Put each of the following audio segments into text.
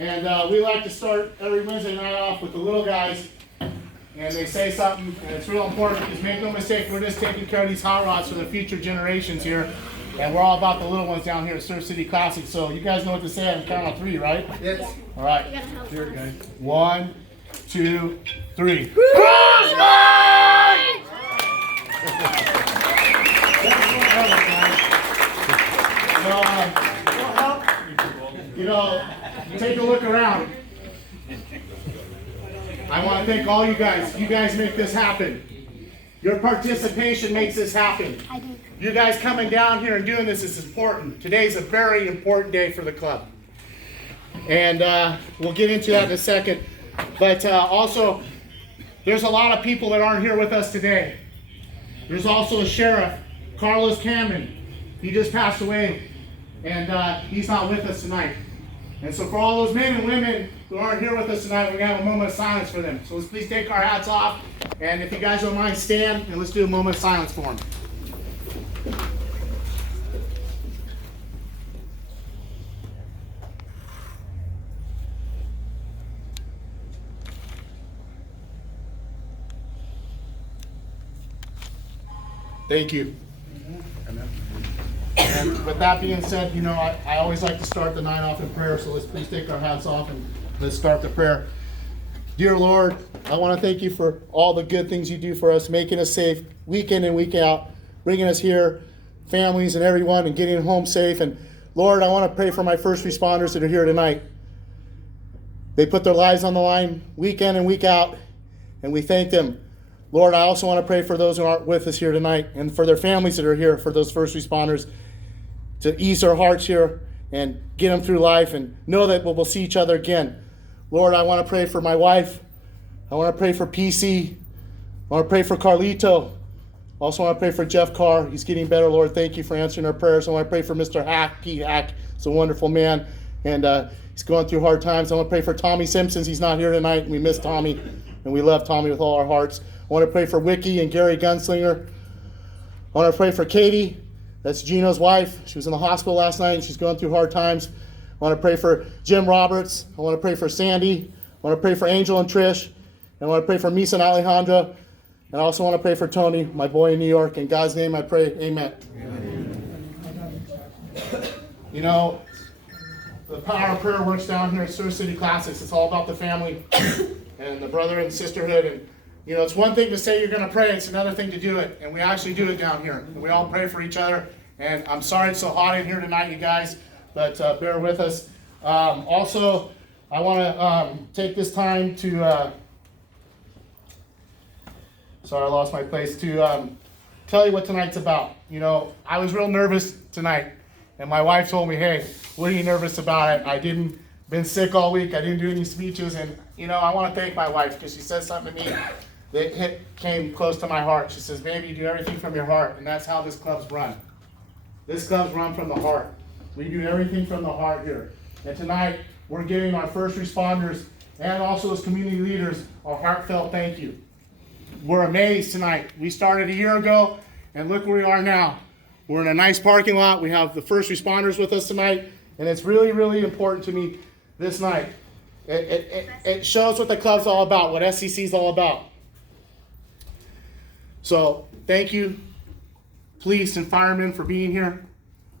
And we like to start every Wednesday night off with the little guys. And they say something, and it's real important, because make no mistake, we're just taking care of these hot rods for the future generations here. And we're all about the little ones down here at Surf City Classic. So you guys know what to say on the count of 3, right? Yes. All right. Here, guys. 1, 2, 3. You know, take a look around. I want to thank all you guys. You guys make this happen. Your participation makes this happen. You guys coming down here and doing this is important. Today's a very important day for the club. And we'll get into that in a second. But also, there's a lot of people that aren't here with us today. There's also a sheriff, Carlos Cameron. He just passed away, and he's not with us tonight. And so for all those men and women who aren't here with us tonight, we're going to have a moment of silence for them. So let's please take our hats off, and if you guys don't mind, stand, and let's do a moment of silence for them. Thank you. And with that being said, you know, I always like to start the night off in prayer, so let's please take our hats off and let's start the prayer. Dear Lord, I want to thank you for all the good things you do for us, making us safe week in and week out, bringing us here, families and everyone, and getting home safe. And Lord, I want to pray for my first responders that are here tonight. They put their lives on the line week in and week out, and we thank them. Lord, I also want to pray for those who aren't with us here tonight and for their families that are here, for those first responders, to ease their hearts here and get them through life and know that we'll see each other again. Lord, I want to pray for my wife. I want to pray for PC. I want to pray for Carlito. I also want to pray for Jeff Carr. He's getting better, Lord. Thank you for answering our prayers. I want to pray for Mr. Hack, Pete Hack. He's a wonderful man, and he's going through hard times. I want to pray for Tommy Simpsons. He's not here tonight, and we miss Tommy, and we love Tommy with all our hearts. I want to pray for Wiki and Gary Gunslinger. I want to pray for Katie. That's Gino's wife. She was in the hospital last night, and she's going through hard times. I want to pray for Jim Roberts. I want to pray for Sandy. I want to pray for Angel and Trish. And I want to pray for Misa and Alejandra. And I also want to pray for Tony, my boy in New York. In God's name I pray, amen. Amen. You know, the power of prayer works down here at Surf City Classics. It's all about the family and the brother and sisterhood. And you know, it's one thing to say you're going to pray, it's another thing to do it. And we actually do it down here. And we all pray for each other. And I'm sorry it's so hot in here tonight, you guys, but bear with us. Also, I want to take this time to, sorry, I lost my place, to tell you what tonight's about. You know, I was real nervous tonight. And my wife told me, hey, what are you nervous about? I didn't, been sick all week. I didn't do any speeches. And, you know, I want to thank my wife because she said something to me that came close to my heart. She says, baby, you do everything from your heart, and that's how this club's run. This club's run from the heart. We do everything from the heart here. And tonight, we're giving our first responders and also as community leaders a heartfelt thank you. We're amazed tonight. We started a year ago, and look where we are now. We're in a nice parking lot. We have the first responders with us tonight, and it's really, really important to me this night. It shows what the club's all about, what SCC is all about. So thank you, police and firemen, for being here.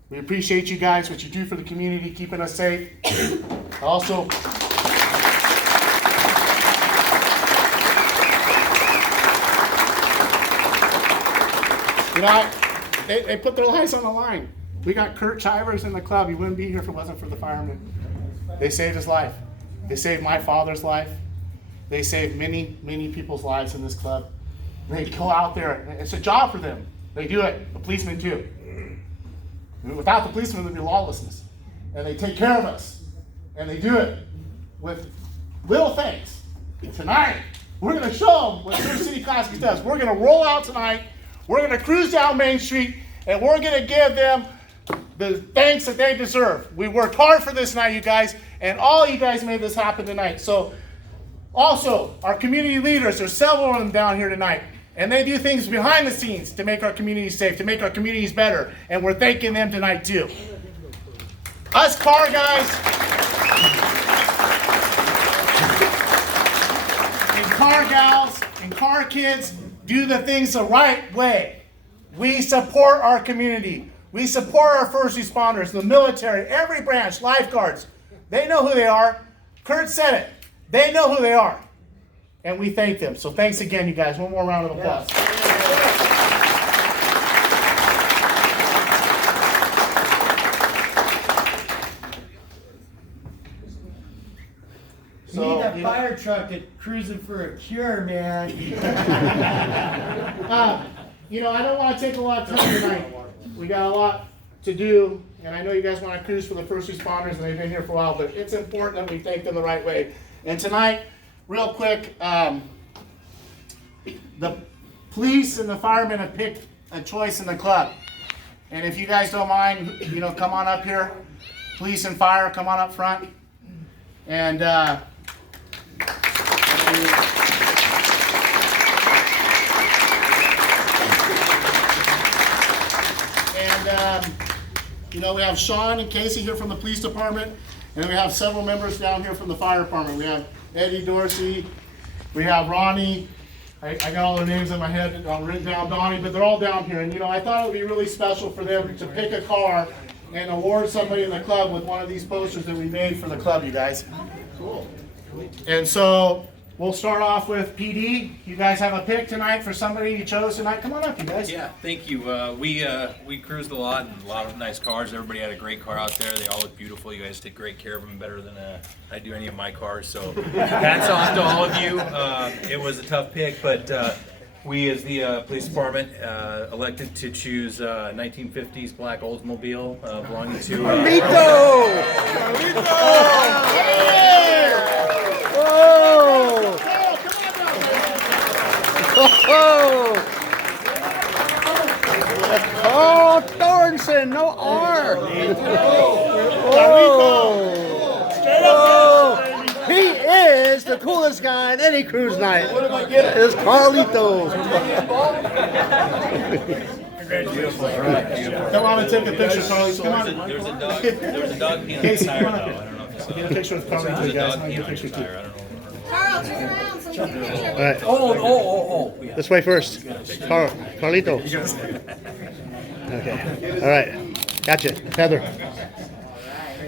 We appreciate you guys, what you do for the community, keeping us safe. Also, you know, they put their lives on the line. We got Kurt Chivers in the club. He wouldn't be here if it wasn't for the firemen. They saved his life. They saved my father's life. They saved many, many people's lives in this club. They go out there. It's a job for them. They do it. The policemen too. Without the policemen, there'd be lawlessness. And they take care of us. And they do it with little things. And tonight, we're going to show them what Surf City Classics does. We're going to roll out tonight. We're going to cruise down Main Street. And we're going to give them the thanks that they deserve. We worked hard for this night, you guys. And all you guys made this happen tonight. So, also, our community leaders, there's several of them down here tonight. And they do things behind the scenes to make our communities safe, to make our communities better. And we're thanking them tonight too. Us car guys, car gals and car kids do the things the right way. We support our community. We support our first responders, the military, every branch, lifeguards. They know who they are. Kurt said it. They know who they are. And we thank them. So thanks again, you guys. One more round of applause. You need that fire truck at Cruising for a Cure, man. You know, I don't want to take a lot of time tonight. We got a lot to do, and I know you guys want to cruise for the first responders, and they've been here for a while, but it's important that we thank them the right way. And tonight, real quick, the police and the firemen have picked a choice in the club. And if you guys don't mind, you know, come on up here. Police and fire, come on up front. And you know, we have Sean and Casey here from the police department, and we have several members down here from the fire department. We have Eddie Dorsey, we have Ronnie. I got all their names in my head written down, Donnie, but they're all down here. And you know, I thought it would be really special for them to pick a car and award somebody in the club with one of these posters that we made for the club, you guys. Cool. And so we'll start off with PD. You guys have a pick tonight for somebody you chose tonight. Come on up, you guys. Yeah, thank you. We cruised a lot and a lot of nice cars. Everybody had a great car out there. They all look beautiful. You guys take great care of them, better than I do any of my cars. So hats off to all of you. It was a tough pick, but we as the police department elected to choose 1950s black Oldsmobile belonging to Carlito! Oh! Carl Thoensen, no R. Oh! He is the coolest guy on any cruise night. It's Carlito. Come on and take a picture, Carly. Come on. There's a dog peeing on the tire, though. I don't know if you saw Get a picture with Carly, you guys. Get a picture too. I don't know. Carl, turn around so we can get a picture. All right. Oh. Yeah. This way first. Carlito. Okay. All right. Gotcha. Heather.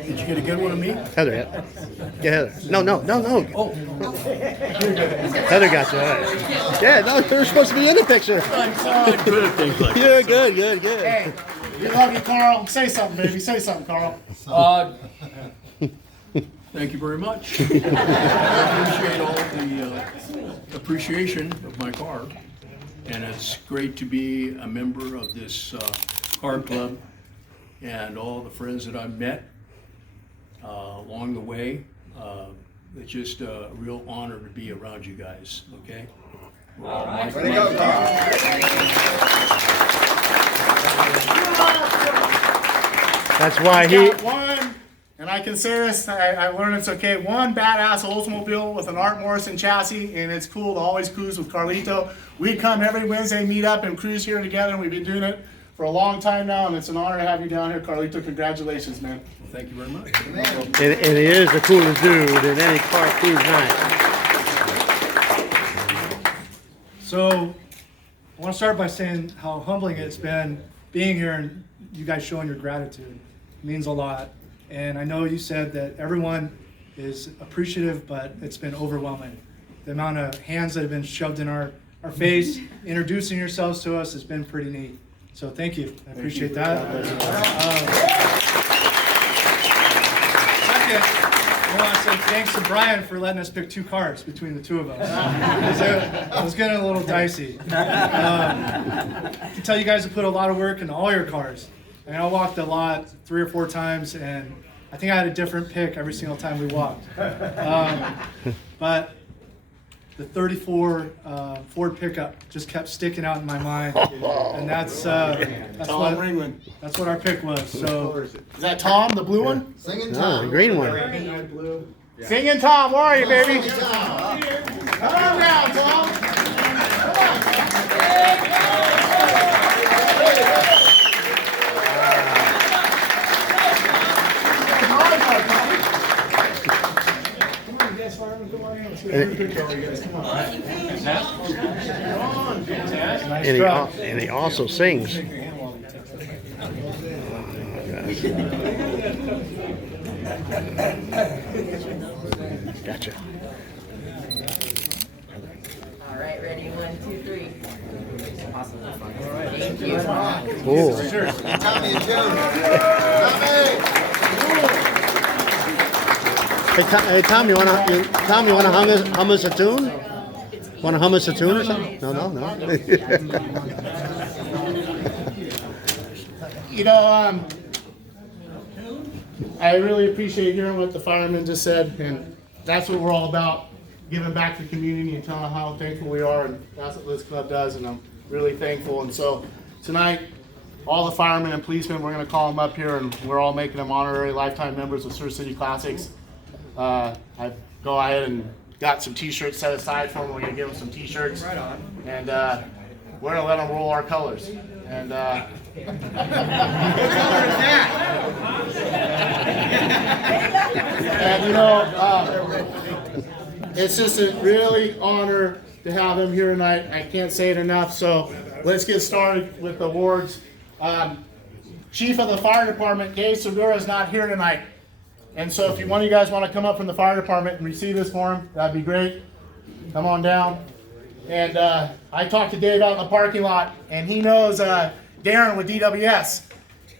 Did you get a good one of me? Heather, yeah. Yeah, Heather. No. Oh. Heather got you. All right. Yeah, no, they're supposed to be in the picture. I'm good at things like You're good. Hey, we love you, Carl. Say something, baby. Say something, Carl. Thank you very much. I appreciate all the appreciation of my car, and it's great to be a member of this car club and all the friends that I've met along the way. It's just a real honor to be around you guys, okay? All right. Way to go, Carl. That's why We he. got one, and I can say this, I learned it's okay, one badass Oldsmobile with an Art Morrison chassis, and it's cool to always cruise with Carlito. We come every Wednesday, meet up, and cruise here together, and we've been doing it for a long time now, and it's an honor to have you down here, Carlito. Congratulations, man. Well, thank you very much. And he is the coolest dude in any car cruise night. So, I want to start by saying how humbling it's been being here and you guys showing your gratitude. It means a lot. And I know you said that everyone is appreciative, but it's been overwhelming. The amount of hands that have been shoved in our face, introducing yourselves to us has been pretty neat. So thank you. I appreciate that. Second, I want to say thanks to Brian for letting us pick two cars between the two of us. It was getting a little dicey. I can tell you guys have put a lot of work into all your cars. I mean, I walked a lot, 3 or 4 times, and I think I had a different pick every single time we walked. But the 34 Ford pickup just kept sticking out in my mind, and that's what our pick was. So Is that Tom, the blue one? No, the green one. Singing Tom, where are you, baby? Come on down, Tom. Come on, you guys firemen, come on in. And he also sings. Gotcha. All right, ready? 1, 2, 3. Awesome. Thank you. Cool. Hey, Tom, you wanna hum us a tune? Wanna hum us a tune or something? No. You know, I really appreciate hearing what the firemen just said, and that's what we're all about, giving back to the community and telling how thankful we are, and that's what this club does, and I'm really thankful. And so tonight, all the firemen and policemen, we're going to call them up here, and we're all making them honorary lifetime members of Sur City Classics. I go ahead and got some t-shirts set aside for them. We're going to give them some t-shirts. Right on. And we're going to let them roll our colors. And what color is that? And you know, it's just a really honor to have them here tonight. I can't say it enough. So let's get started with the awards. Chief of the Fire Department, Dave Segura, is not here tonight. And so if one of you guys want to come up from the fire department and receive this for him, that'd be great. Come on down. And I talked to Dave out in the parking lot, and he knows Darren with DWS.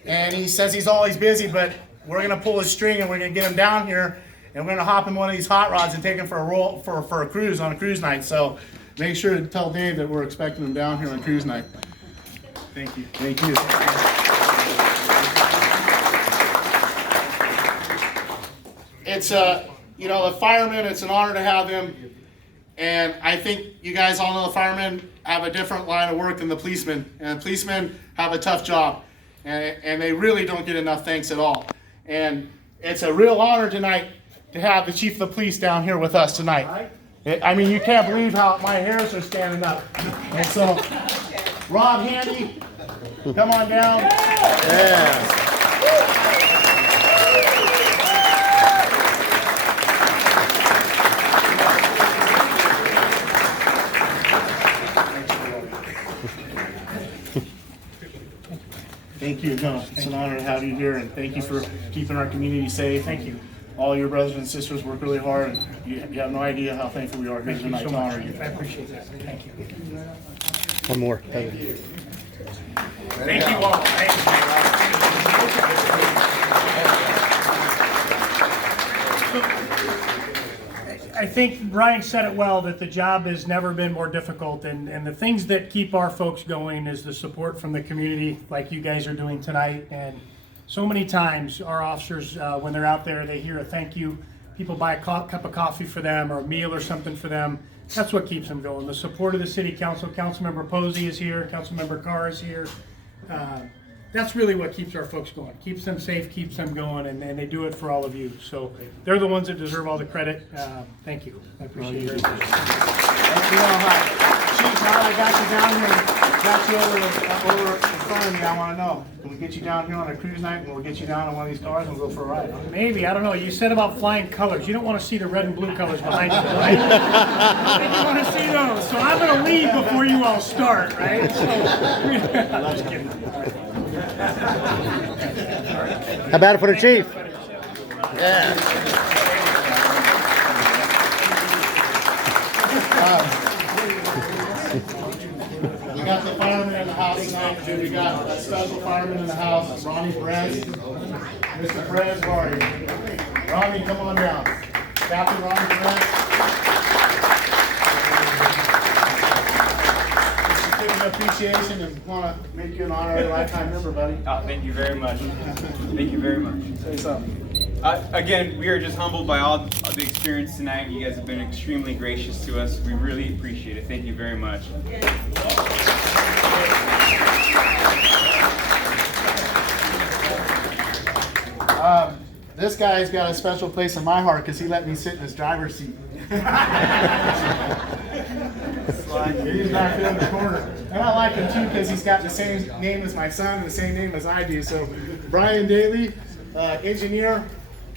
And he says he's always busy, but we're going to pull his string and we're going to get him down here, and we're going to hop in one of these hot rods and take him for a roll for a cruise on a cruise night. So make sure to tell Dave that we're expecting him down here on cruise night. Thank you. Thank you. It's you know, the firemen, it's an honor to have them. And I think you guys all know the firemen have a different line of work than the policemen. And the policemen have a tough job. And they really don't get enough thanks at all. And it's a real honor tonight to have the chief of the police down here with us tonight. I mean, you can't believe how my hairs are standing up. And so, Rob Handy, come on down. Yeah. Thank you. No, it's an honor to have you here, and thank you for keeping our community safe. Thank you. All your brothers and sisters work really hard, and you have no idea how thankful we are here tonight to honor you. I appreciate that. Thank you. One more. Thank you. Thank you all. I think Brian said it well, that the job has never been more difficult, and the things that keep our folks going is the support from the community, like you guys are doing tonight. And so many times our officers, when they're out there, they hear a thank you, people buy a cup of coffee for them or a meal or something for them. That's what keeps them going. The support of the city council, Councilmember Posey is here, Councilmember Carr is here. That's really what keeps our folks going, keeps them safe, keeps them going, and they do it for all of you. So they're the ones that deserve all the credit. Thank you. I appreciate it. Thank you all. Chief, now that I got you down here, got you over in front of me, I want to know, can we get you down here on a cruise night, and we'll get you down on one of these cars and we'll go for a ride? Huh? Maybe, I don't know. You said about flying colors. You don't want to see the red and blue colors behind you, right? I think you want to see those. So I'm going to leave before you all start, right? So, I'm just kidding. How about it for the chief? Yeah. We got the firemen in the house tonight. We got a special fireman in the house, Ronnie Perez. Mr. Perez, where are you? Ronnie, come on down. Captain Ronnie Perez. Appreciation and want to make you an honorary lifetime member, buddy. Oh, thank you very much. Thank you very much. Say something. Again, we are just humbled by all of the experience tonight. You guys have been extremely gracious to us. We really appreciate it. Thank you very much. This guy's got a special place in my heart because he let me sit in his driver's seat. He's back there in the corner. And I like him too because he's got the same name as my son and the same name as I do. So Brian Daly, engineer,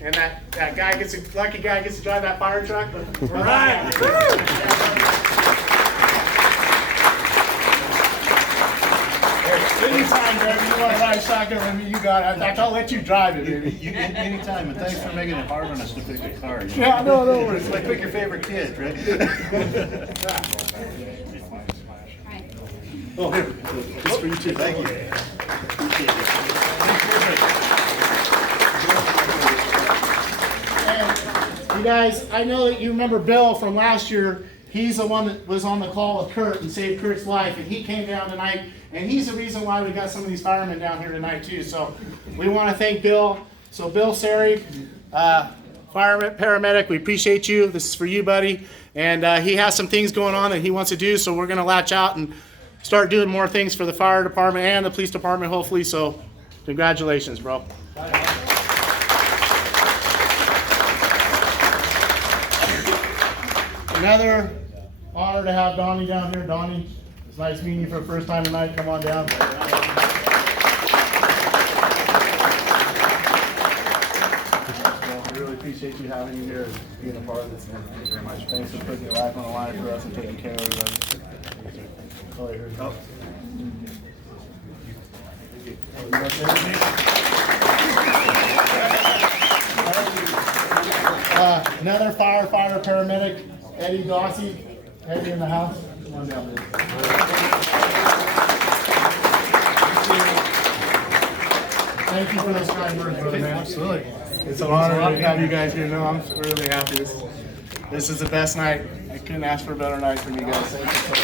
And that guy lucky guy gets to drive that fire truck. All right. Anytime, baby, you want to ride shotgun with me, you got it. In fact, I'll let you drive it, baby. Anytime, and thanks for making it hard on us to pick a car. Yeah, no worries. It's like pick your favorite kid, right? Oh, here. This for you too. Thank you. Appreciate it. And you guys, I know that you remember Bill from last year. He's the one that was on the call with Kurt and saved Kurt's life, and he came down tonight, and he's the reason why we got some of these firemen down here tonight too. So we want to thank Bill. So Bill Sari, fireman, paramedic, we appreciate you. This is for you, buddy. And he has some things going on that he wants to do, so we're going to latch out and start doing more things for the fire department and the police department, hopefully. So congratulations, bro. Another honor to have Donnie down here. Donnie, it's nice meeting you for the first time tonight. Come on down. Well, we really appreciate you having you here and being a part of this. Thank you very much. Thanks for putting your life on the line for us and taking care of everybody. Oh, here. Oh. Another firefighter, paramedic, Eddie Dossie. Eddie in the house. Come on down, please. Thank you for those kind words, brother, man. Absolutely. It's an honor to have you guys here. No, I'm really happy. This is the best night. I couldn't ask for a better night from you guys. Thank you so much.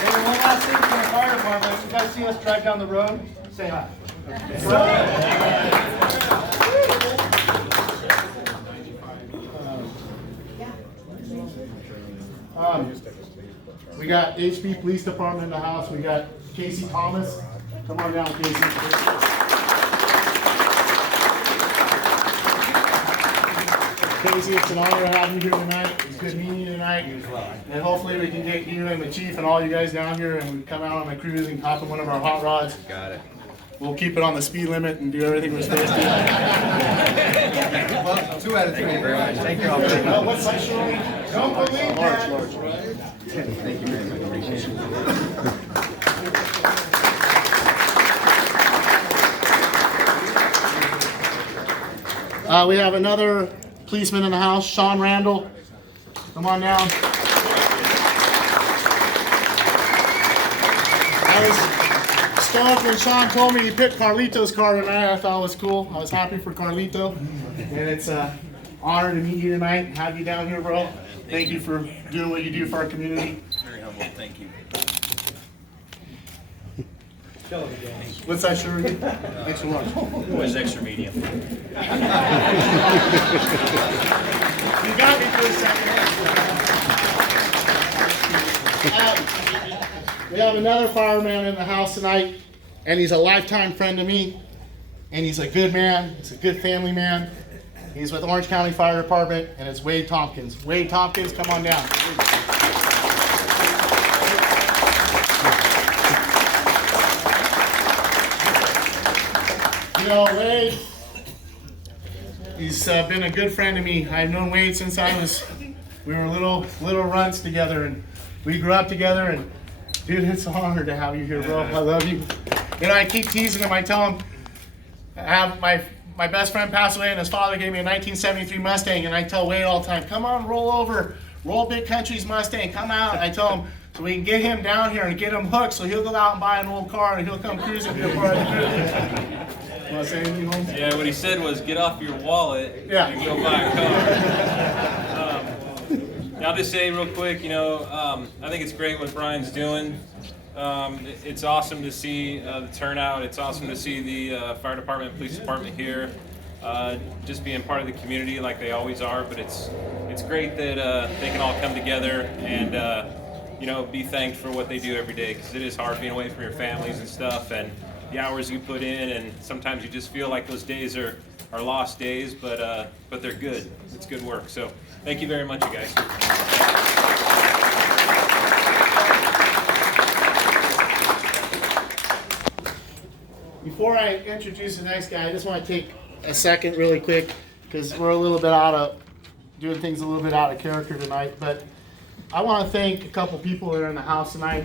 Hey, one last thing from the fire department. If you guys see us drive down the road, say hi. We got HB Police Department in the house. We got Casey Thomas. Come on down, Casey. Casey, it's an honor to have you here tonight. It's good meeting you tonight. And hopefully we can get you and the chief and all you guys down here and we come out on a cruise and hop in one of our hot rods. Got it. We'll keep it on the speed limit and do everything we're supposed to. Well, 2 out of 3. Thank you very much. Thank you all. Oh, what section are we? Don't believe that. Large. Thank you very much. Appreciate it. We have another policeman in the house, Sean Randall. Come on down. I was stoked when Sean told me he picked Carlito's car tonight. I thought it was cool. I was happy for Carlito. And it's an honor to meet you tonight and have you down here, bro. Thank you for doing what you do for our community. Very humble. Thank you. What's that shirt again? Extra large. It was extra medium. You got me for a second. We have another fireman in the house tonight, and he's a lifetime friend to me, and he's a good man. He's a good family man. He's with Orange County Fire Department, and it's Wade Tompkins. Wade Tompkins, come on down. You know, Wade, he's been a good friend to me. I've known Wade since we were little runts together, and we grew up together, and dude, it's an honor to have you here, bro. I love you. You know, I keep teasing him. I tell him, I have my best friend passed away, and his father gave me a 1973 Mustang, and I tell Wade all the time, come on, roll over, roll Big Country's Mustang, come out. I tell him, so we can get him down here and get him hooked, so he'll go out and buy an old car, and he'll come cruise and be a part of the crew. You want to say anything, Holmes? Yeah, what he said was get off your wallet Yeah. and go buy a car. I'll just say real quick, I think it's great what Brian's doing. It's awesome to see the turnout. It's awesome to see the fire department, police department here, just being part of the community like they always are. But it's great that they can all come together and be thanked for what they do every day, because it is hard being away from your families and stuff, and the hours you put in, and sometimes you just feel like those days are lost days, but they're good. It's good work. So thank you very much, you guys. You before I introduce the next guy, I just want to take a second really quick because we're a little bit doing things a little bit out of character tonight. But I want to thank a couple people that are in the house tonight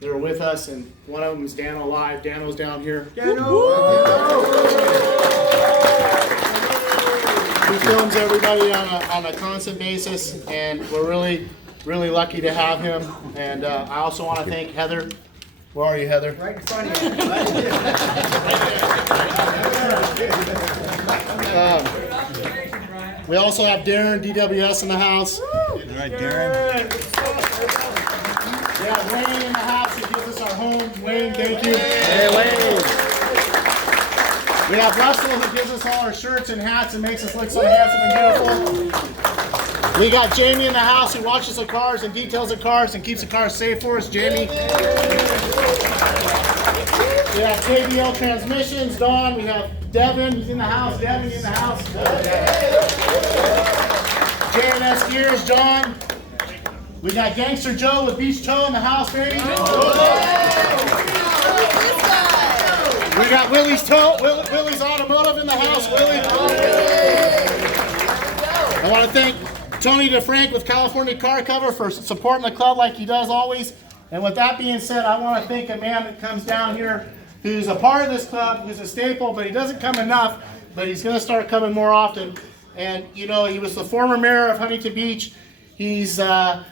that are with us, and one of them is Dano Live. Dano's down here. Dano! He films everybody on a constant basis, and we're really, really lucky to have him. And I also want to thank Heather. Where are you, Heather? Right in front of you. We also have Darren, DWS, in the house. All right, Darren. We have Wayne in the house who gives us our home. Wayne, thank you. Hey, Wayne. We have Russell who gives us all our shirts and hats and makes us look so handsome and beautiful. We got Jamie in the house who watches the cars and details the cars and keeps the cars safe for us. Jamie. We have KBL Transmissions, Dawn. We have Devin, who's in the house. Devin, in the house. J&S Gears, John. We got Gangster Joe with Beach Toe in the house, baby. We got Willie's Automotive in the house. Willie. I want to thank Tony DeFrank with California Car Cover for supporting the club like he does always. And with that being said, I want to thank a man that comes down here who's a part of this club, who's a staple, but he doesn't come enough, but he's going to start coming more often. And, you know, he was the former mayor of Huntington Beach. He's a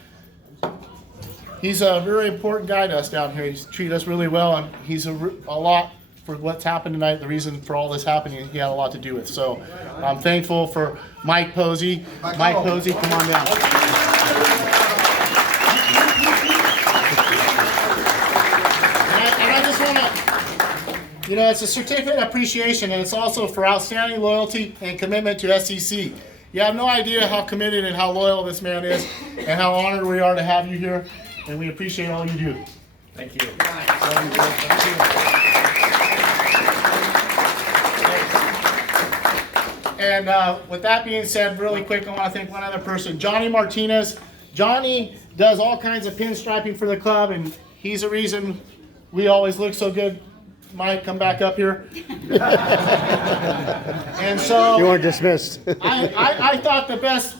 very important guy to us down here. He's treated us really well, and he's a lot for what's happened tonight. The reason for all this happening, he had a lot to do with. So I'm thankful for Mike Posey. Mike Posey, come on down. And I just want to, you know, it's a certificate of appreciation, and it's also for outstanding loyalty and commitment to SCC. You have no idea how committed and how loyal this man is, and how honored we are to have you here, and we appreciate all you do. Thank you. And with that being said, really quick, I want to thank one other person, Johnny Martinez. Johnny does all kinds of pinstriping for the club, and he's the reason we always look so good. Mike, come back up here. And so You weren't dismissed. I thought the best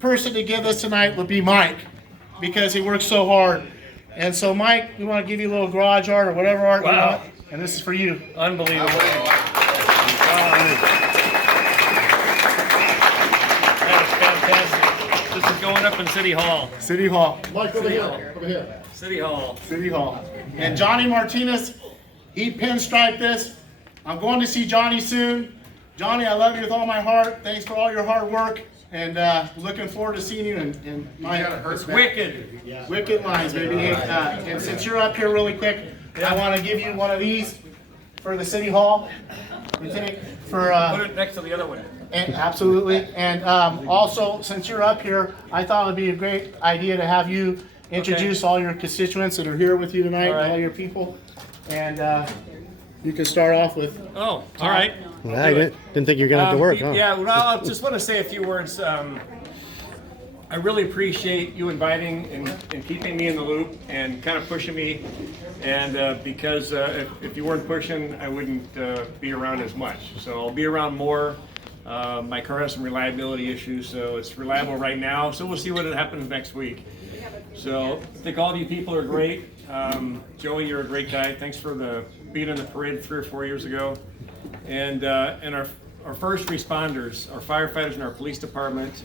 person to give this tonight would be Mike, because he works so hard. And so, Mike, we want to give you a little garage art or whatever art you want, and this is for you. Unbelievable. That is fantastic. This is going up in City Hall. City Hall. Mike, over here. Over here. City Hall. City Hall. And Johnny Martinez, he pinstriped this. I'm going to see Johnny soon. Johnny, I love you with all my heart. Thanks for all your hard work. And looking forward to seeing you in my Wicked. Wicked Lines, baby. And since you're up here really quick, I want to give you one of these for the City Hall. Lieutenant, for Put it next to the other one. and absolutely. And also, since you're up here, I thought it would be a great idea to have you introduce all your constituents that are here with you tonight, All right. all your people. And you can start off with. Oh, all right. Yeah, I didn't think you were going to have to work, huh? Yeah, well, I just want to say a few words. I really appreciate you inviting and keeping me in the loop and kind of pushing me. And because if you weren't pushing, I wouldn't be around as much. So I'll be around more. My car has some reliability issues, so it's reliable right now. So we'll see what happens next week. So I think all of you people are great. Joey, you're a great guy. Thanks for being in the parade 3 or 4 years ago. And our first responders, our firefighters and our police department.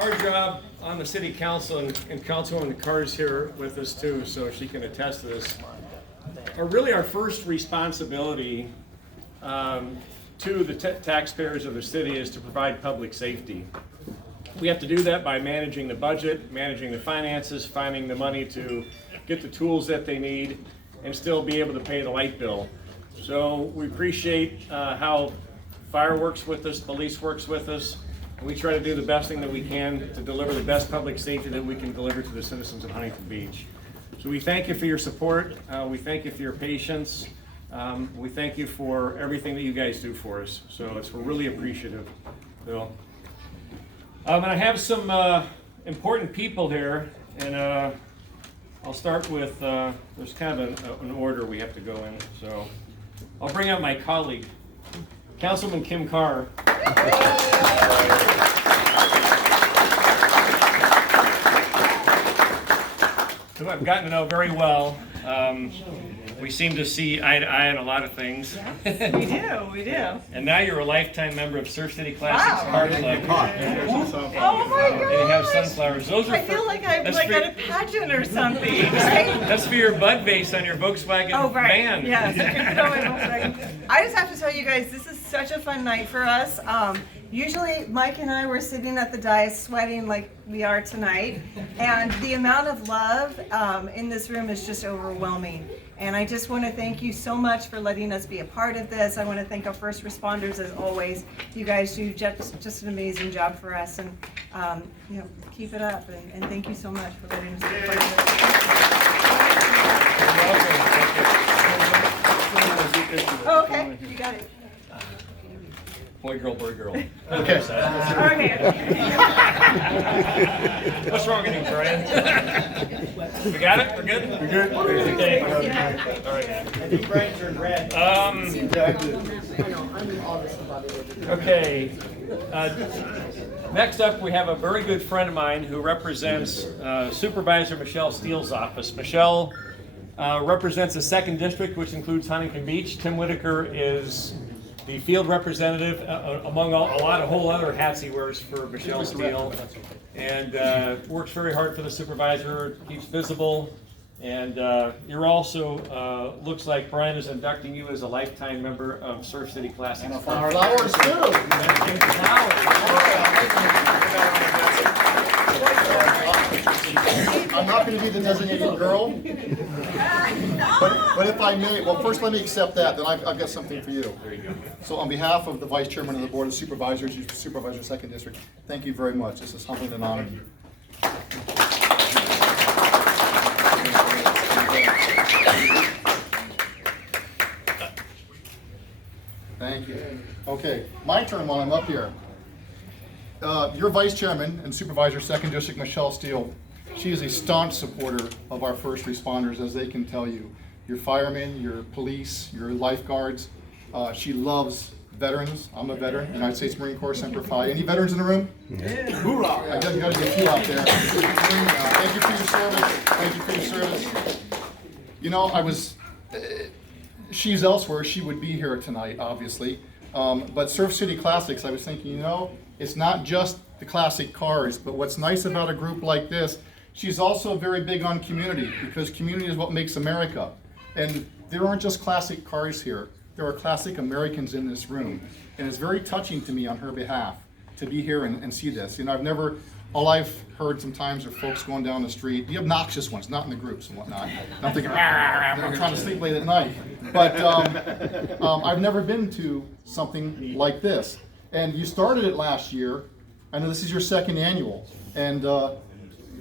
Our job on the city council and Councilwoman Carr's here with us too, so she can attest to this. Really, our first responsibility to the taxpayers of the city is to provide public safety. We have to do that by managing the budget, managing the finances, finding the money to get the tools that they need, and still be able to pay the light bill. So we appreciate how fire works with us, police works with us, and we try to do the best thing that we can to deliver the best public safety that we can deliver to the citizens of Huntington Beach. So we thank you for your support. We thank you for your patience. We thank you for everything that you guys do for us. So we're really appreciative, Bill. And I have some important people here, and I'll start with, there's kind of an order we have to go in, so I'll bring out my colleague, Councilman Kim Carr. Who I've gotten to know very well. We seem to see eye to eye on a lot of things. We do. And now you're a lifetime member of Surf City Classics Car Club. Oh my And you have gosh. sunflowers. Those are I feel like I'm that's like for, at a pageant or something. Right? that's for your bud base on your Volkswagen Oh, right. van. Yes. I just have to tell you guys, this is such a fun night for us. Usually Mike and I were sitting at the dais sweating like we are tonight, and the amount of love in this room is just overwhelming. And I just want to thank you so much for letting us be a part of this. I want to thank our first responders as always. You guys do just an amazing job for us, and you know, keep it up. And thank you so much for letting us be a part of this. Oh, okay, you got it. Boy, girl, boy, girl. Okay. Okay. What's wrong with you, Brian? We got it? We're good? We're good? Okay. All right. Brian turned red. Okay. Next up, we have a very good friend of mine who represents Supervisor Michelle Steele's office. Michelle represents the 2nd District, which includes Huntington Beach. Tim Whitaker is the field representative, among a whole other hats he wears for Michelle Steele, and works very hard for the supervisor, keeps visible, and you're also, looks like Brian is inducting you as a lifetime member of Surf City Classics. And flowers too. I'm not going to be the designated girl, but if I may, well, first let me accept that, then I've got something for you. There you go. So on behalf of the Vice Chairman of the Board of Supervisors, you supervise your 2nd District, thank you very much. This is humbling and honoring. Thank you. Okay, my turn while I'm up here. Your Vice Chairman and Supervisor 2nd District, Michelle Steele, she is a staunch supporter of our first responders, as they can tell you. Your firemen, your police, your lifeguards. She loves veterans. I'm a veteran, United States Marine Corps, Semper Fi. Any veterans in the room? Yeah. Hoorah! I got to get a few out there. Thank you for your service. Thank you for your service. You know, she's elsewhere. She would be here tonight, obviously. But Surf City Classics, I was thinking, you know, it's not just the classic cars, but what's nice about a group like this, she's also very big on community, because community is what makes America. And there aren't just classic cars here. There are classic Americans in this room. And it's very touching to me on her behalf to be here and see this. You know, all I've heard sometimes are folks going down the street, the obnoxious ones, not in the groups and whatnot. And I'm thinking, I'm trying to sleep late at night. But I've never been to something like this. And you started it last year. I know this is your 2nd annual. And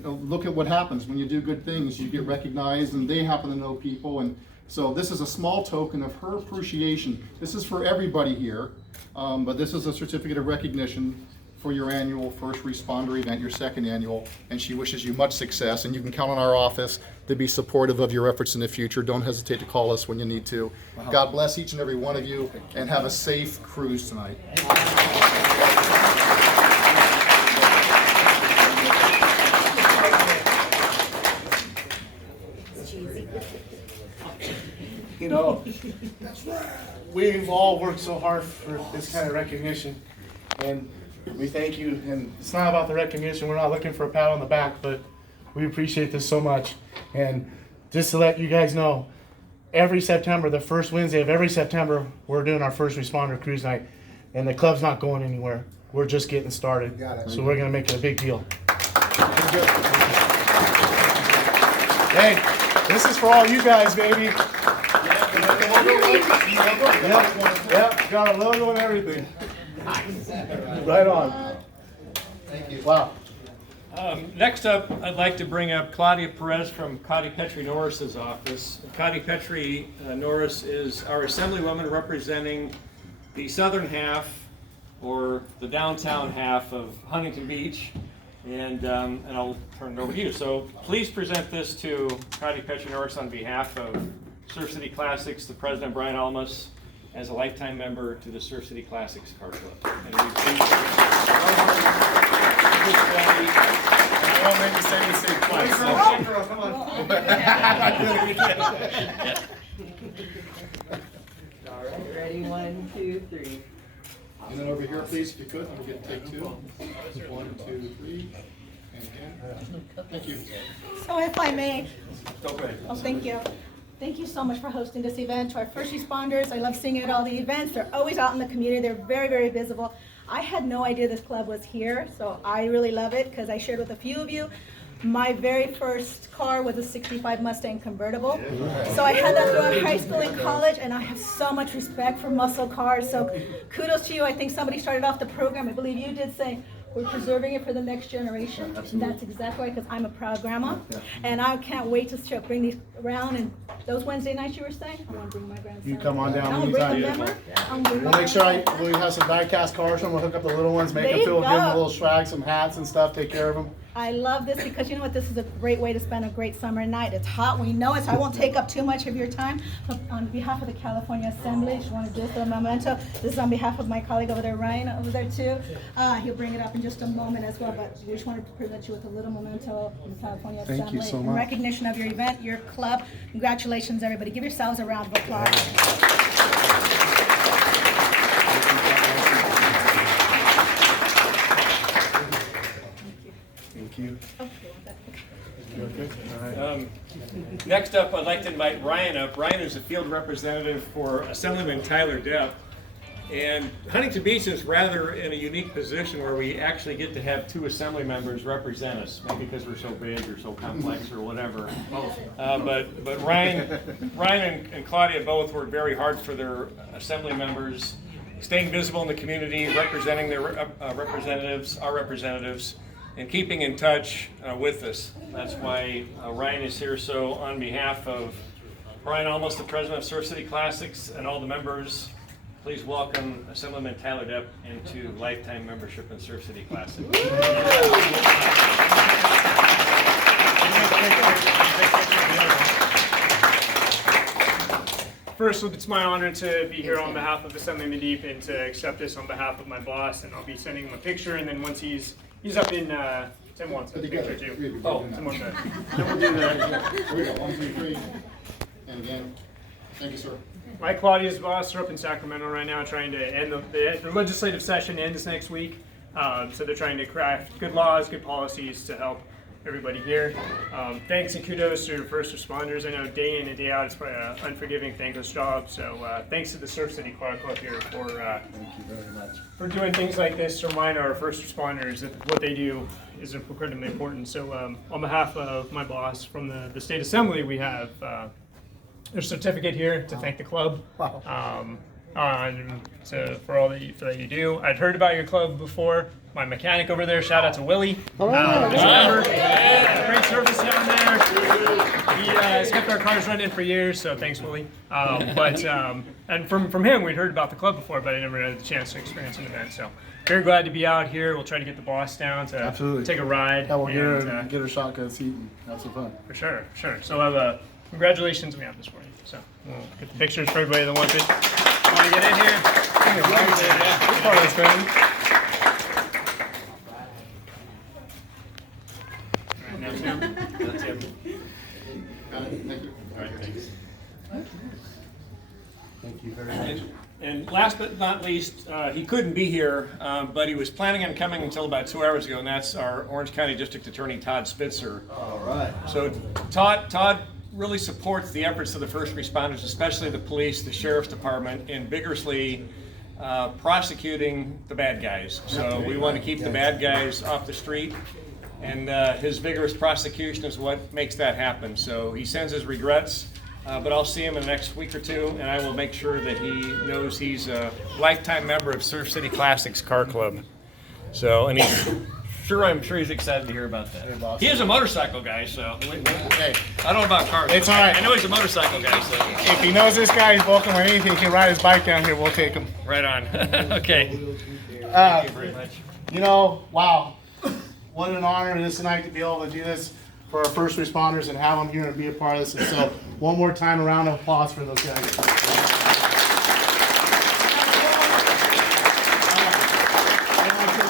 look at what happens when you do good things. You get recognized, and they happen to know people. And so this is a small token of her appreciation. This is for everybody here, but this is a certificate of recognition for your annual first responder event, your 2nd annual, and she wishes you much success. And you can count on our office to be supportive of your efforts in the future. Don't hesitate to call us when you need to. Wow. God bless each and every one of you, and have a safe cruise tonight. You know, we've all worked so hard for this kind of recognition, and we thank you. And it's not about the recognition. We're not looking for a pat on the back, but we appreciate this so much. And just to let you guys know, every September, the first Wednesday of every September, we're doing our first responder cruise night, and the club's not going anywhere. We're just getting started. So we're going to make it a big deal. Hey, this is for all you guys, baby. Yep, got a logo and everything. Right on. Thank you. Wow. Next up, I'd like to bring up Claudia Perez from Cotty Petrie Norris's office. Cotty Petrie Norris is our assemblywoman representing the southern half, or the downtown half of Huntington Beach. and I'll turn it over to you. So please present this to Connie Petronorris on behalf of Surf City Classics, the president Brian Almus, as a lifetime member to the Surf City Classics Car Club. And we appreciate I won't make the same mistake twice. All right, ready? 1, 2, 3. And then over here, please, if you could, and we'll get take 2. 1, 2, 3. And again. Thank you. So if I may, Okay. oh, thank you. Thank you so much for hosting this event. To our first responders, I love seeing you at all the events. They're always out in the community. They're very, very visible. I had no idea this club was here, so I really love it because I shared with a few of you. My very first car was a 65 Mustang convertible. So I had that throughout high school and college, and I have so much respect for muscle cars. So kudos to you. I think somebody started off the program, I believe you did, say, we're preserving it for the next generation. And that's exactly right, because I'm a proud grandma. And I can't wait to bring these around. And those Wednesday nights you were saying, I want to bring my grandson. You come on down I'm gonna bring anytime. them, remember? I'm gonna bring We'll my make sure grandson. we have some die-cast cars, and we'll hook up the little ones, make There them you feel good, give them a go. little swag, some hats and stuff, take care of them. I love this because you know what, this is a great way to spend a great summer night. It's hot, we know it, so I won't take up too much of your time. But on behalf of the California Assembly, I just want to do this little memento. This is on behalf of my colleague over there, Ryan, over there too. He'll bring it up in just a moment as well, but we just wanted to present you with a little memento from the California Assembly. Thank you so In much. recognition of your event, your club. Congratulations, everybody. Give yourselves a round of applause. Thank you. Next up, I'd like to invite Ryan up. Ryan is a field representative for Assemblyman Tyler Depp. And Huntington Beach is rather in a unique position where we actually get to have 2 assembly members represent us, maybe because we're so big or so complex or whatever. But Ryan and Claudia both worked very hard for their assembly members, staying visible in the community, representing their representatives, our representatives, and keeping in touch with us. That's why Ryan is here. So on behalf of Brian Almost, the president of Surf City Classics, and all the members, please welcome Assemblyman Tyler Depp into lifetime membership in Surf City Classics. First, it's my honor to be here on behalf of Assemblyman Deep and to accept this on behalf of my boss. And I'll be sending him a picture. And then once he's up in, Tim wants a picture too. Oh, Tim wants that. Then we'll do that. Here we go. 1, 2, 3. And again, thank you, sir. My Claudia's boss are up in Sacramento right now trying to end the legislative session ends next week. So they're trying to craft good laws, good policies to help everybody here. Thanks and kudos to first responders. I know day in and day out it's probably an unforgiving, thankless job. So thanks to the Surf City Car Club here for Thank you very much. for doing things like this to remind our first responders that what they do is incredibly important. So on behalf of my boss from the State Assembly, we have a certificate here to thank the club for all that you do. I'd heard about your club before. My mechanic over there, shout out to Willie. Great service down there. He has kept our cars running for years, so thanks, Willie. And from him, we'd heard about the club before, but I never had the chance to experience an event. So very glad to be out here. We'll try to get the boss down to take a ride. Yeah, we'll get her shotgun seat and have some fun. For sure. So congratulations we have this morning. So we'll get the pictures for everybody that wants it. Want to get in here? It's part of this family. That's him. Thank you. All right, thanks. Thank you very much. And last but not least, he couldn't be here, but he was planning on coming until about 2 hours ago, and that's our Orange County District Attorney, Todd Spitzer. All right. So Todd really supports the efforts of the first responders, especially the police, the sheriff's department, in vigorously prosecuting the bad guys. So we want to keep the bad guys off the street, and his vigorous prosecution is what makes that happen. So he sends his regrets, but I'll see him in the next week or two, and I will make sure that he knows he's a lifetime member of Surf City Classics Car Club. So, and I'm sure he's excited to hear about that. He is a motorcycle guy, so Hey, I don't know about cars. It's all right. I know he's a motorcycle guy, so if he knows this guy, he's welcome or anything, he can ride his bike down here, we'll take him. right on. Okay. Uh, Thank you very much. You know, wow. what an honor it is tonight to be able to do this for our first responders and have them here and be a part of this. And so one more time, a round of applause for those guys.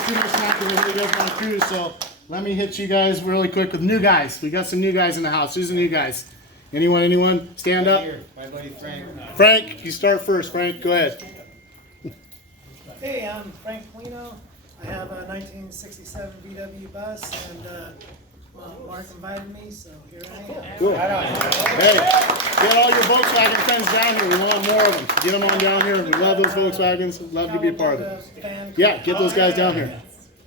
Too much time because everybody does want to cruise, so let me hit you guys really quick with new guys. We got some new guys in the house. Who's the new guys? Anyone? Stand up. My buddy Frank. Frank, you start first. Frank, go ahead. Hey, I'm Frank Quino. I have a 1967 VW bus, and Mark invited me, so here I am. Cool. Hey, get all your Volkswagen friends down here. We want more of them. Get them on down here. We love those Volkswagens. Love to be a part of it. Yeah, get those guys down here.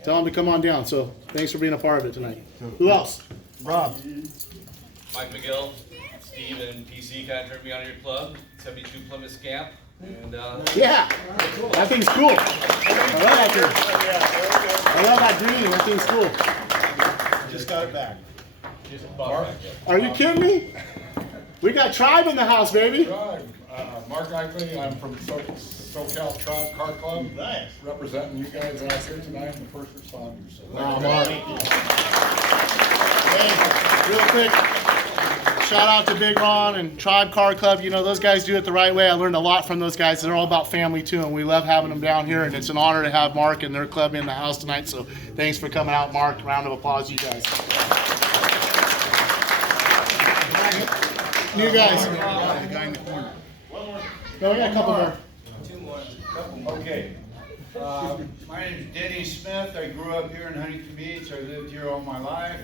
Tell them to come on down. So thanks for being a part of it tonight. Who else? Rob. Mike McGill, Steve and PC kind of turned me on to your club, 72 Plymouth Scamp. And, yeah, that thing's cool. I love that thing. I love that green. That thing's cool. Just got it back. Are you kidding me? We got Tribe in the house, baby. Tribe. Mark Eichley, I'm from SoCal Tribe Car Club. Nice. Representing you guys out here tonight and the first responders. So Wow, Mark. Hey, real quick, shout out to Big Ron and Tribe Car Club. You know, those guys do it the right way. I learned a lot from those guys. They're all about family too, and we love having them down here, and it's an honor to have Mark and their club in the house tonight. So thanks for coming out, Mark. Round of applause, you guys. New guys. The guy in the corner. No, we got a couple more. Two more. Okay. My name is Denny Smith. I grew up here in Huntington Beach. I lived here all my life.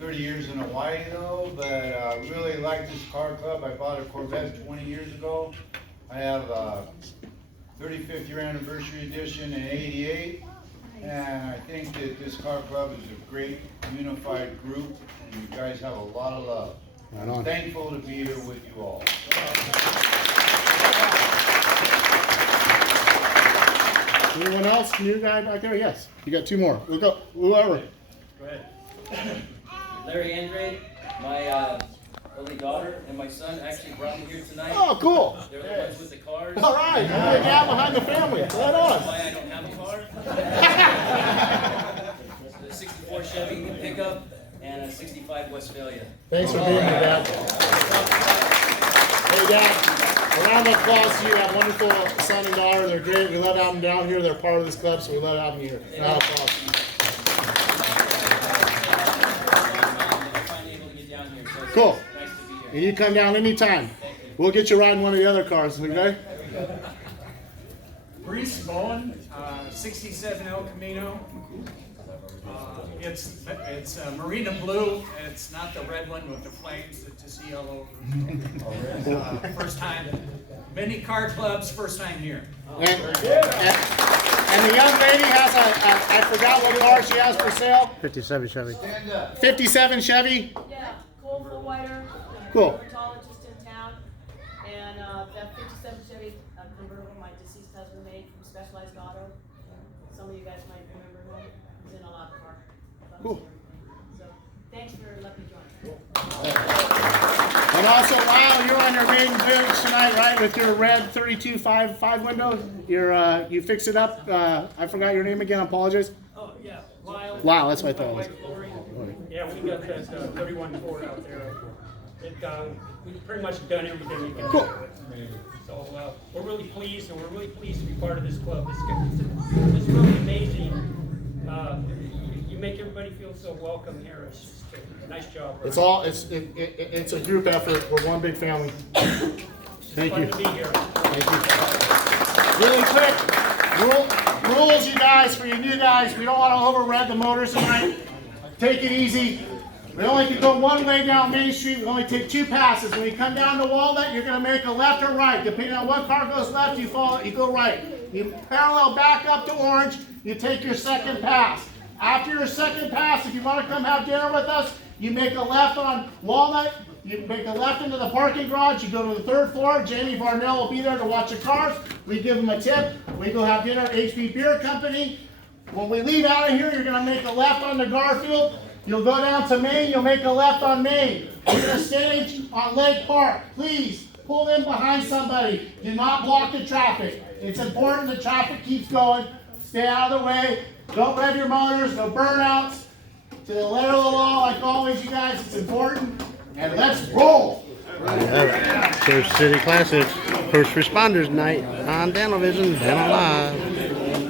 30 years in Hawaii though, but I really like this car club. I bought a Corvette 20 years ago. I have a 35th year anniversary edition in '88, and I think that this car club is a great unified group, and you guys have a lot of love. Right on. I'm thankful to be here with you all. Anyone else? New guy back there? Yes. You got two more. Look up. Whoever. Go ahead. Larry Andrade, my only daughter and my son actually brought me here tonight. Oh, cool. They're the ones with the cars. All right. You're the guy behind the family. Right on. That's why I don't have a car. The 64 Chevy pickup and a 65 Westphalia. Thanks for being here, Dad. Hey, Dad. A round of applause to you. That wonderful son and daughter. They're great. We love having them down here. They're part of this club, so we love having you here. Round of applause. Cool. And you come down anytime. We'll get you riding one of the other cars, okay? Reese Bowen, 67 El Camino. It's marina blue. It's not the red one with the flames that you see all over. First time, many car clubs, first time here. And the young lady has I forgot what car she has for sale. 57 Chevy. 57 Chevy. Yeah, cold for whiter. Cool. Dermatologist in town, and that 57 Chevy convertible my deceased husband made from Specialized Auto. Some of you guys might remember him. He's in a lot of cars. Cool. So thanks for letting me join. And also, wow, you're on your main voyage tonight, right? With your red 32.5 window. You fix it up. I forgot your name again. I apologize. Oh, yeah, Lyle. Lyle, that's what I thought it was. Yeah, we got that 31 Ford out there. We've pretty much done everything we can do. So we're really pleased, and we're really pleased to be part of this club. It's really amazing. You make everybody feel so welcome here. It's just a nice job. Right? It's a group effort. We're one big family. Thank you. Fun to be here. Thank you. Really quick, rules, you guys, for you new guys. We don't want to overrev the motors tonight. Take it easy. We only can go one way down Main Street. We only take 2 passes. When you come down to Walnut, you're going to make a left or right. Depending on what car goes left, you go right. You parallel back up to Orange. You take your second pass. After your second pass, if you want to come have dinner with us, you make a left on Walnut. You make a left into the parking garage. You go to the 3rd floor. Jamie Varnell will be there to watch your cars. We give them a tip. We go have dinner at HB Beer Company. When we leave out of here, you're going to make a left on the Garfield. You'll go down to Main, you'll make a left on Main. You're going to stage on Lake Park. Please pull in behind somebody. Do not block the traffic. It's important the traffic keeps going. Stay out of the way. Don't rev your motors, no burnouts. To the letter of the law, like always, you guys, it's important. And let's roll. First City Classics, First Responders Night on Danovision and on live.